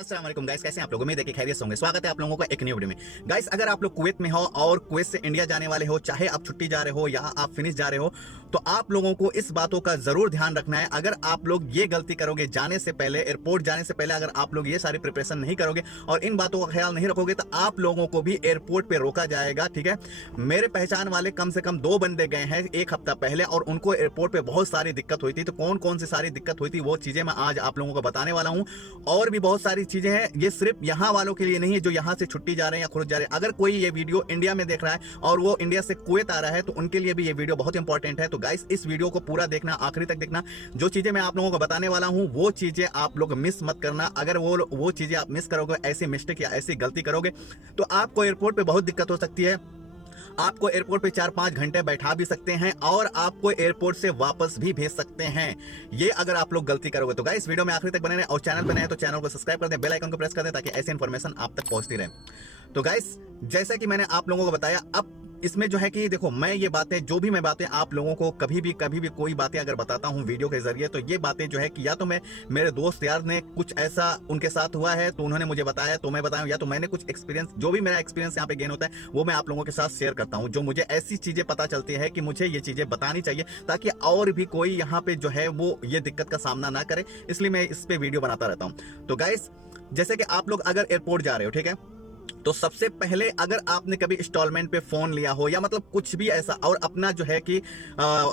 अस्सलाम वालेकुम गाइस, कैसे हैं आप लोग? उम्मीद है कि खैरियत से होंगे। स्वागत है आप लोगों का एक न्यू वीडियो में। गाइस, अगर आप लोग कुवैत में हो और कुवैत से इंडिया जाने वाले हो, चाहे आप छुट्टी जा रहे हो या आप फिनिश जा रहे हो, तो आप लोगों को इस बातों का जरूर ध्यान रखना है। अगर आप लोग ये गलती करोगे, जाने से पहले, एयरपोर्ट जाने से पहले अगर आप लोग ये सारी प्रिपरेशन नहीं करोगे और इन बातों का ख्याल नहीं रखोगे, तो आप लोगों को भी एयरपोर्ट पे रोका जाएगा। ठीक है, मेरे पहचान वाले कम से कम 2 बंदे गए हैं एक हफ्ता पहले और उनको एयरपोर्ट पे बहुत सारी दिक्कत हुई थी। तो कौन कौन सी सारी दिक्कत हुई थी वो चीजें मैं आज आप लोगों को बताने वाला हूं। और भी बहुत सारी चीजें हैं, ये सिर्फ यहाँ वालों के लिए नहीं है जो यहाँ से छुट्टी जा रहे हैं या खुद जा रहे हैं। अगर कोई ये वीडियो इंडिया में देख रहा है और वो इंडिया से कुवैत आ रहा है, तो उनके लिए भी ये वीडियो बहुत इंपॉर्टेंट है। तो गाइस, इस वीडियो को पूरा देखना, आखिरी तक देखना। जो चीजें मैं आप लोगों को बताने वाला हूं वो चीजें आप लोग मिस मत करना। अगर वो चीजें आप मिस करोगे, ऐसी मिस्टेक या ऐसी गलती करोगे, तो आपको एयरपोर्ट पे बहुत दिक्कत हो सकती है। आपको एयरपोर्ट पे 4-5 घंटे बैठा भी सकते हैं और आपको एयरपोर्ट से वापस भी भेज सकते हैं, ये अगर आप लोग गलती करोगे। तो गाइस, वीडियो में आखिरी तक बने रहें और चैनल पे नए हैं तो चैनल को सब्सक्राइब कर दें, बेल आइकन को प्रेस कर दें ताकि ऐसी इंफॉर्मेशन आप तक पहुंचती रहे। तो गाइस, जैसा कि मैंने आप लोगों को बताया, अब इसमें जो है कि देखो, मैं ये बातें, जो भी मैं बातें आप लोगों को कभी भी कोई बातें अगर बताता हूं वीडियो के जरिए, तो ये बातें जो है कि या तो मैं, मेरे दोस्त यार ने कुछ ऐसा उनके साथ हुआ है तो उन्होंने मुझे बताया तो मैं बताऊं, या तो मैंने कुछ एक्सपीरियंस, जो भी मेरा एक्सपीरियंस यहाँ पे गेन होता है वो मैं आप लोगों के साथ शेयर करता हूं। जो मुझे ऐसी चीजें पता चलती है कि मुझे ये चीजें बतानी चाहिए ताकि और भी कोई यहाँ पे जो है वो ये दिक्कत का सामना ना करे, इसलिए मैं इस पे वीडियो बनाता रहता हूं। तो गाइस, जैसे कि आप लोग अगर एयरपोर्ट जा रहे हो, ठीक है, तो सबसे पहले अगर आपने कभी इंस्टॉलमेंट पे फोन लिया हो या मतलब कुछ भी ऐसा, और अपना जो है कि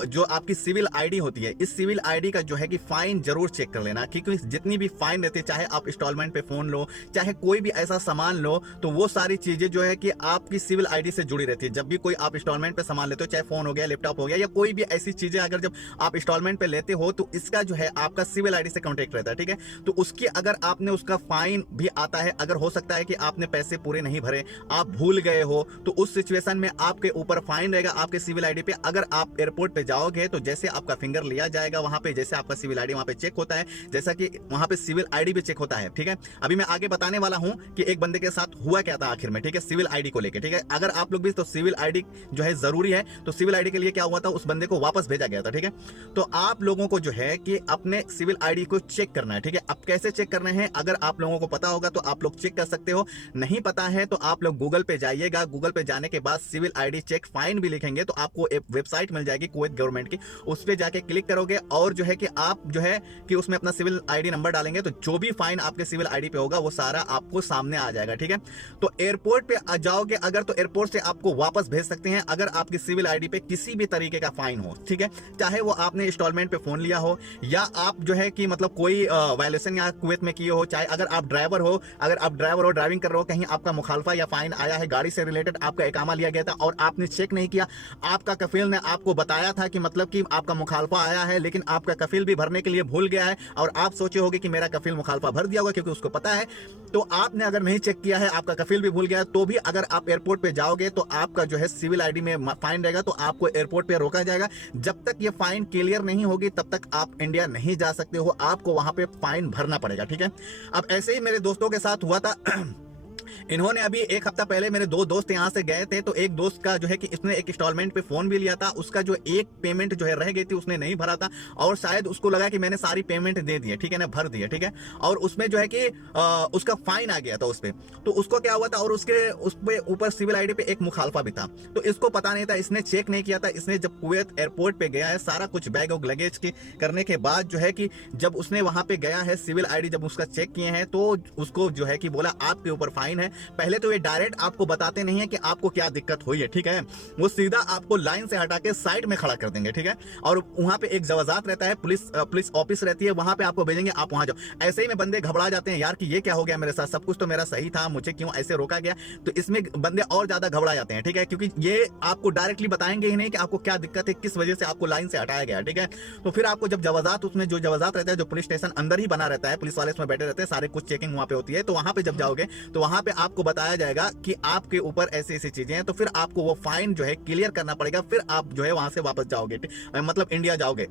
जो आपकी सिविल आईडी होती है, इस सिविल आईडी का जो है कि फाइन जरूर चेक कर लेना, क्योंकि जितनी भी फाइन रहती है, चाहे आप इंस्टॉलमेंट पे फोन लो, चाहे कोई भी ऐसा सामान लो, तो वो सारी चीजें जो है कि आपकी सिविल आईडी से जुड़ी रहती है। जब भी कोई आप इंस्टॉलमेंट पे सामान लेते हो, चाहे फोन हो गया, लैपटॉप हो गया, या कोई भी ऐसी चीजें अगर जब आप इंस्टॉलमेंट पे लेते हो, तो इसका जो है आपका सिविल आईडी से कॉन्टेक्ट रहता है। ठीक है, तो उसकी अगर आपने, उसका फाइन भी आता है। अगर हो सकता है कि आपने पैसे पूरे नहीं भरे, आप भूल गए हो, तो उस सिचुएशन में आपके ऊपर फाइन रहेगा आपके सिविल आईडी पे। अगर आप एयरपोर्ट पे जाओगे तो जैसे आपका फिंगर लिया जाएगा वहां पे, जैसे आपका सिविल आईडी वहां पे चेक होता है, जैसा कि वहां पे सिविल आईडी भी चेक होता है। ठीक है, अभी मैं आगे बताने वाला हूं कि एक बंदे के साथ हुआ क्या था आखिर में। ठीक है, सिविल आईडी को लेकर। ठीक है, अगर आप लोग भी, तो सिविल आईडी जो है जरूरी है। तो सिविल आईडी के लिए क्या हुआ था, उस बंदे को वापस भेजा गया था। ठीक है, तो आप लोगों को जो है कि अपने सिविल आईडी को चेक करना है। ठीक है, अब कैसे चेक करना है, अगर आप लोगों को पता होगा तो आप लोग चेक कर सकते हो, नहीं पता है तो आप लोग गूगल पे जाइएगा। गूगल पे जाने के बाद सिविल आईडी चेक फाइन भी लिखेंगे तो आपको एक वेबसाइट मिल जाएगी कुवैत गवर्नमेंट की, उस पे जाके क्लिक करोगे और जो है कि आप जो है कि उसमें अपना सिविल आईडी नंबर डालेंगे, तो जो भी फाइन आपके सिविल आईडी पे होगा वो सारा आपको सामने आ जाएगा। ठीक है, तो एयरपोर्ट पे आ जाओगे अगर, तो एयरपोर्ट से आपको वापस भेज सकते हैं अगर आपकी सिविल आईडी पे किसी भी तरीके का फाइन हो। ठीक है, चाहे वो आपने इंस्टॉलमेंट पे फोन लिया हो या आप जो है कि मतलब कोई वायलेशन या कुवैत में किए हो, चाहे अगर आप ड्राइवर हो, ड्राइविंग कर रहे हो, कहीं आपका मुखालफा या फाइन आया है, गाड़ी से रिलेटेड आपका इकामा लिया गया था और आपने चेक नहीं किया, आपका कफील ने आपको बताया था कि मतलब कि आपका मुखालफा आया है, लेकिन आपका कफील भी भरने के लिए भूल गया है और आप सोचे होगे कि मेरा कफील मुखालफा भर दिया होगा क्योंकि उसको पता है, तो आपने अगर नहीं चेक किया है, आपका कफील भी भूल गया है, तो भी अगर आप एयरपोर्ट पे जाओगे तो आपका जो है सिविल आईडी में फाइन रहेगा, तो आपको एयरपोर्ट पे रोका जाएगा। जब तक ये फाइन क्लियर नहीं होगी तब तक आप इंडिया नहीं जा सकते हो, आपको वहां पे फाइन भरना पड़ेगा। ठीक है, अब ऐसे ही मेरे दोस्तों के साथ हुआ था। इन्होंने अभी एक हफ्ता पहले, मेरे 2 दोस्त यहां से गए थे, तो एक दोस्त का जो है कि इसने एक इंस्टॉलमेंट पे फोन भी लिया था, उसका जो एक पेमेंट जो है रह गई थी, उसने नहीं भरा था और शायद उसको लगा कि मैंने सारी पेमेंट दे दी है, ठीक है ना, भर दी है। ठीक है, और उसमें जो है कि उसका फाइन आ गया था उस पे, तो उसको क्या हुआ था, और उसके उस पे ऊपर सिविल आईडी पे एक मुखालफा भी था, तो इसको पता नहीं था, इसने चेक नहीं किया था। इसने जब कुवैत एयरपोर्ट पे गया है, सारा कुछ बैग और लगेज की करने के बाद जो है कि जब उसने वहां पे गया है, सिविल आईडी जब उसका चेक किए हैं, तो उसको जो है कि बोला आपके ऊपर फाइन है। पहले तो ये डायरेक्ट आपको बताते नहीं है कि आपको क्या दिक्कत हुई है। ठीक है, वो सीधा आपको लाइन से हटा के साइड में खड़ा कर देंगे। ठीक है, और वहां पे एक जवाजात रहता है, पुलिस ऑफिस रहती है, वहां पे आपको भेजेंगे, आप वहां जाओ। ऐसे ही में बंदे घबरा जाते हैं, यार कि ये क्या हो गया मेरे साथ, सब कुछ तो मेरा सही था, मुझे क्यों ऐसे रोका गया, तो इसमें बंदे और ज्यादा घबरा जाते हैं। ठीक है, क्योंकि ये आपको डायरेक्टली बताएंगे ही नहीं कि आपको क्या दिक्कत है, किस वजह से आपको लाइन से हटाया गया। ठीक है, तो फिर आपको जब जवाजात, उसमें जो जवाजात रहता है, जो पुलिस स्टेशन अंदर ही बना रहता है, पुलिस वाले उसमें बैठे रहते हैं, सारे कुछ चेकिंग वहां पे होती है, तो वहां पे जब जाओगे तो वहां पे आपको बताया जाएगा कि आपके ऊपर ऐसी ऐसी चीजें हैं, तो फिर आपको वो फाइन जो है क्लियर करना पड़ेगा, फिर आप जो है वहां से वापस जाओगे, मतलब इंडिया जाओगे।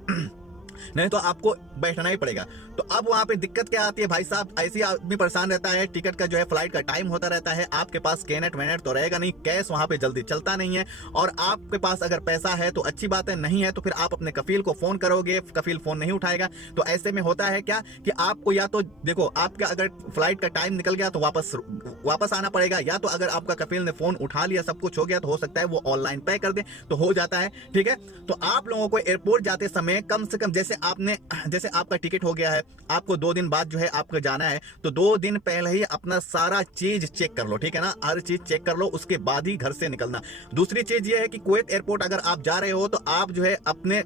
नहीं तो आपको बैठना ही पड़ेगा। तो अब वहां पे दिक्कत क्या आती है भाई साहब, ऐसी आदमी परेशान रहता है, टिकट का जो है फ्लाइट का टाइम होता रहता है, आपके पास कैनेट वैनेट तो रहेगा नहीं, कैश वहां पे जल्दी चलता नहीं है, और आपके पास अगर पैसा है तो अच्छी बात है, नहीं है तो फिर आप अपने कफील को फोन करोगे, कफील फोन नहीं उठाएगा। तो ऐसे में होता है क्या कि आपको या तो देखो आपका अगर फ्लाइट का टाइम निकल गया तो वापस आना पड़ेगा, या तो अगर आपका कफील ने फोन उठा लिया, सब कुछ हो गया, तो हो सकता है वो ऑनलाइन पे कर दे, तो हो जाता है। ठीक है, तो आप लोगों को एयरपोर्ट जाते समय कम से कम जैसे आपका टिकट हो गया है, आपको 2 दिन बाद जो है आपको जाना है, तो 2 दिन पहले ही अपना सारा चीज चेक कर लो। ठीक है ना, हर चीज चेक कर लो, उसके बाद ही घर से निकलना। दूसरी चीज ये है कि कुवैत एयरपोर्ट अगर आप जा रहे हो तो आप जो है अपने,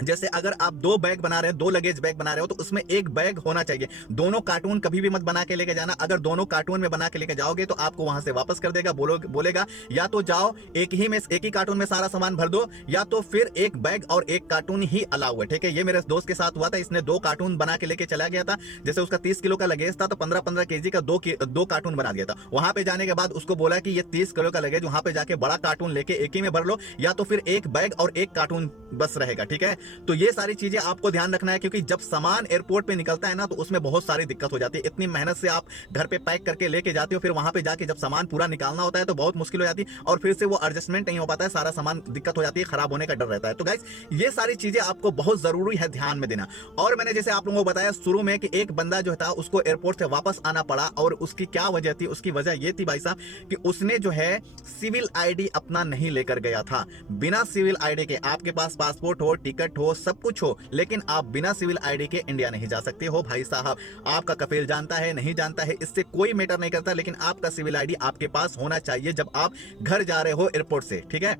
जैसे अगर आप 2 बैग बना रहे हो, 2 लगेज बैग बना रहे हो, तो उसमें 1 बैग होना चाहिए। दोनों कार्टून कभी भी मत बना के लेके जाना। अगर दोनों कार्टून में बना के लेके जाओगे तो आपको वहां से वापस कर देगा, बोलेगा या तो जाओ एक ही कार्टून में सारा सामान भर दो, या तो फिर 1 बैग और 1 कार्टून ही अलाउ है। ठीक है, ये मेरे दोस्त के साथ हुआ था, इसने 2 कार्टून बना के लेके चला गया था। जैसे उसका 30 किलो का लगेज था तो 15-15 केजी का 2 कार्टून बना दिया था। वहां पे जाने के बाद उसको बोला कि ये 30 किलो का लगेज वहां पे जाके बड़ा कार्टून लेके एक ही में भर लो, या तो फिर 1 बैग और 1 कार्टून बस रहेगा। ठीक है, तो ये सारी चीजें आपको ध्यान रखना है, क्योंकि जब सामान एयरपोर्ट पे निकलता है ना तो उसमें बहुत सारी दिक्कत हो जाती है। इतनी मेहनत से आप घर पे पैक करके लेके जाते हो, फिर वहां पे जाके जब सामान पूरा निकालना होता है तो बहुत मुश्किल हो जाती है, और फिर से वो एडजस्टमेंट नहीं हो पाता है, सारा सामान दिक्कत हो जाती है, खराब होने का डर रहता है। तो गाइस ये सारी चीजें आपको बहुत जरूरी है ध्यान में देना। और मैंने जैसे आप लोगों को बताया शुरू में कि एक बंदा जो था उसको एयरपोर्ट से वापस आना पड़ा, और उसकी क्या वजह थी? उसकी वजह ये थी भाई साहब कि उसने जो है सिविल आईडी अपना नहीं लेकर गया था। बिना सिविल आईडी के, आपके पास पासपोर्ट हो, टिकट हो, सब कुछ हो, लेकिन आप बिना सिविल आईडी के इंडिया नहीं जा सकते हो भाई साहब। आपका कफील जानता है नहीं जानता है इससे कोई मैटर नहीं करता, लेकिन आपका सिविल आईडी आपके पास होना चाहिए जब आप घर जा रहे हो एयरपोर्ट से। ठीक है,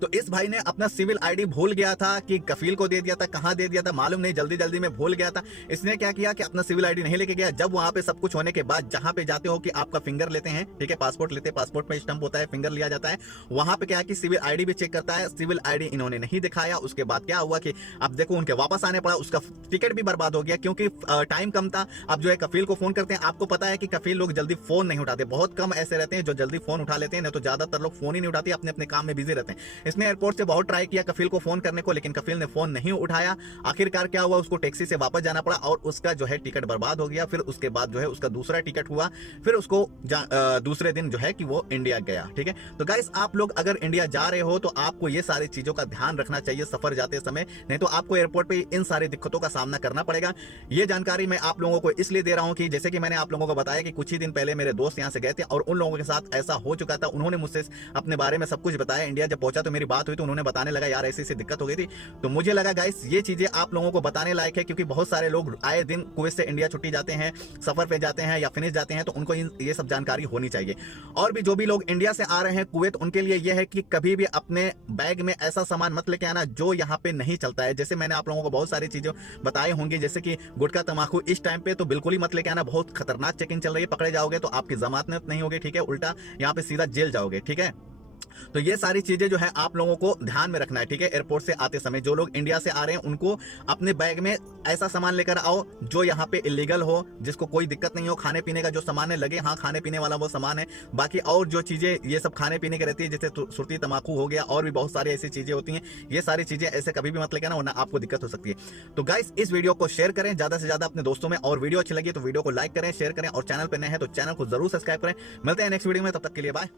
तो इस भाई ने अपना सिविल आईडी भूल गया था कि कफील को दे दिया था, कहां दे दिया था मालूम नहीं, जल्दी जल्दी में भूल गया था। इसने क्या किया कि अपना सिविल आईडी नहीं लेके गया। जब वहां पे सब कुछ होने के बाद, जहां पे जाते हो कि आपका फिंगर लेते हैं, ठीक है, पासपोर्ट लेते हैं, पासपोर्ट में स्टंप होता है, फिंगर लिया जाता है, वहां पे क्या है कि सिविल आईडी भी चेक करता है। सिविल आईडी इन्होंने नहीं दिखाया। उसके बाद क्या हुआ कि अब देखो उनके वापस आने पड़ा, उसका टिकट भी बर्बाद हो गया क्योंकि टाइम कम था। अब जो है कफील को फोन करते हैं, आपको पता है कि कफील लोग जल्दी फोन नहीं उठाते, बहुत कम ऐसे रहते हैं जो जल्दी फोन उठा लेते हैं, नहीं तो ज्यादातर लोग फोन ही नहीं उठाते, अपने अपने काम में बिजी रहते हैं। इसने एयरपोर्ट से बहुत ट्राई किया कफील को फोन करने को, लेकिन कफील ने फोन नहीं उठाया। आखिरकार क्या हुआ, उसको टैक्सी से वापस जाना पड़ा और उसका जो है टिकट बर्बाद हो गया। फिर उसके बाद जो है उसका दूसरा टिकट हुआ, फिर उसको दूसरे दिन जो है कि वो इंडिया गया। ठीक है, तो गाइस आप लोग अगर इंडिया जा रहे हो तो आपको ये सारी चीजों का ध्यान रखना चाहिए सफर जाते समय, नहीं तो आपको एयरपोर्ट पे इन सारी दिक्कतों का सामना करना पड़ेगा। ये जानकारी मैं आप लोगों को इसलिए दे रहा हूं कि जैसे कि मैंने आप लोगों को बताया कि कुछ ही दिन पहले मेरे दोस्त यहां से गए थे और उन लोगों के साथ ऐसा हो चुका था। उन्होंने मुझसे अपने बारे में सब कुछ बताया। इंडिया जब पहुंचा तो मेरी बात हुई तो उन्होंने बताने लगा यार ऐसी दिक्कत हो गई थी। तो मुझे लगा गाइस ये चीजें आप लोगों को बताने लायक है, क्योंकि बहुत सारे लोग आए दिन कुवैत से इंडिया छुट्टी जाते हैं, सफर पे जाते हैं या फिनिश जाते हैं, तो उनको ये सब जानकारी होनी चाहिए। और भी जो भी लोग इंडिया से आ रहे हैं कुवैत, उनके लिए यह है कि कभी भी अपने बैग में ऐसा सामान मत लेके आना जो यहाँ पे नहीं चलता है। जैसे मैंने आप लोगों को बहुत सारी चीजें बताए होंगे, जैसे कि गुटखा तंबाकू इस टाइम पे तो बिल्कुल ही मत लेके आना, बहुत खतरनाक चेकिंग चल रही है, पकड़े जाओगे तो आपकी जमानत नहीं होगी। ठीक है, उल्टा यहाँ पे सीधा जेल जाओगे। ठीक है, तो ये सारी चीजें जो है आप लोगों को ध्यान में रखना है। ठीक है, एयरपोर्ट से आते समय जो लोग इंडिया से आ रहे हैं उनको अपने बैग में ऐसा सामान लेकर आओ जो यहाँ पे इलीगल हो, जिसको कोई दिक्कत नहीं हो। खाने पीने का जो सामान है लगे, हाँ खाने पीने वाला वो सामान है, बाकी और जो चीजें ये सब खाने पीने की रहती है जैसे सुरती तंबाकू हो गया और भी बहुत सारी ऐसी चीजें होती हैं, ये सारी चीजें ऐसे कभी भी मत लेकर आना वरना आपको दिक्कत हो सकती है। तो गाइस इस वीडियो को शेयर करें ज्यादा से ज्यादा अपने दोस्तों में, और वीडियो अच्छी लगी तो वीडियो को लाइक करें, शेयर करें, और चैनल पर नए हैं तो चैनल को जरूर सब्सक्राइब करें। मिलते हैं नेक्स्ट वीडियो में, तब तक के लिए बाय।